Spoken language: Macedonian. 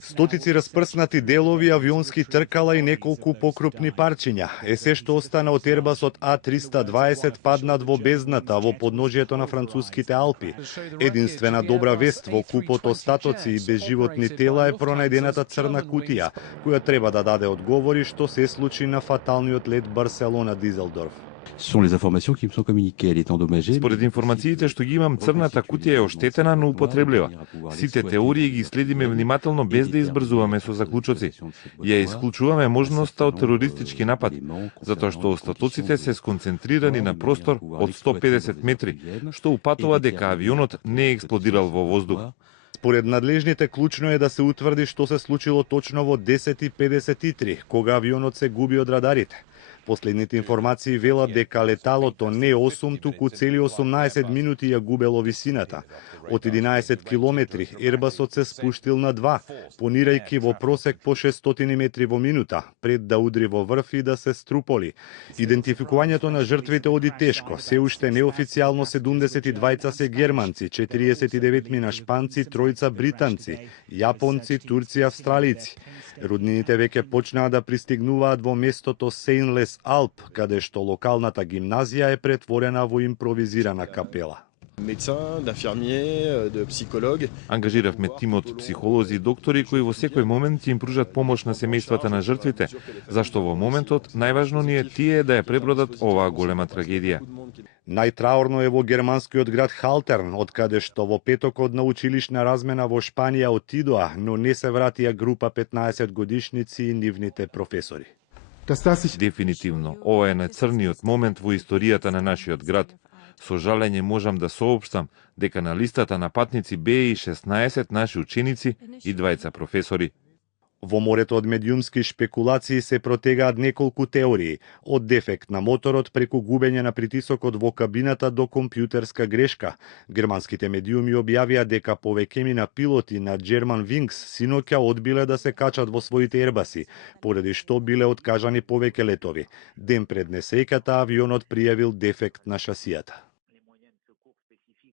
Стотици распрснати делови, авионски тркала и неколку покрупни парчиња е се што остана од Ербасот А320 паднат во бездната во подножието на француските Алпи. Единствена добра вест во купот остатоци и безживотни тела е пронајдената црна кутија, која треба да даде одговори што се случи на фаталниот лет Барселона-Дизелдорф. Според информациите што ги имам, црната кутија е оштетена, но употреблива. Сите теории ги следиме внимателно без да избрзуваме со заклучоци. Ја исклучуваме можноста од терористички напад, затоа што остатоците се сконцентрирани на простор од 150 метри, што упатува дека авионот не е експлодирал во воздух. Според надлежните клучно е да се утврди што се случило точно во 10:53, кога авионот се губи од радарите. Последните информации велат дека леталото не 8, туку цели 18 минути ја губело висината. Од 11 километри Ербасот се спуштил на 2, понирајќи во просек по 600 метри во минута, пред да удри во врв и да се струполи. Идентификувањето на жртвите оди тешко. Се уште неофицијално 72 се германци, 49 мина шпанци, 3 британци, јапонци, турци и австралици. Роднините веќе почнаа да пристигнуваат во местото Сейнлес Алп, каде што локалната гимназија е претворена во импровизирана капела. Ангажиравме тим од психолози и доктори кои во секој момент им пружат помош на семејствата на жртвите, зашто во моментот најважно ни е тие да ја пребродат оваа голема трагедија. Најтраорно е во германскиот град Халтерн, од каде што во петокот на училишна размена во Шпанија отидоа, но не се вратија група 15 годишници и нивните професори. Дефинитивно, ова е најцрниот момент во историјата на нашиот град. Со жалење можам да соопштам дека на листата на патници беа и 16 наши ученици и 2 професори. Во морето од медиумски шпекулации се протегаат неколку теории, од дефект на моторот преку губење на притисокот во кабината до компјутерска грешка. Германските медиуми објавија дека повеќемина пилоти на Germanwings синоќа одбиле да се качат во своите ербаси, поради што биле откажани повеќе летови. Ден пред несреќата авионот пријавил дефект на шасијата.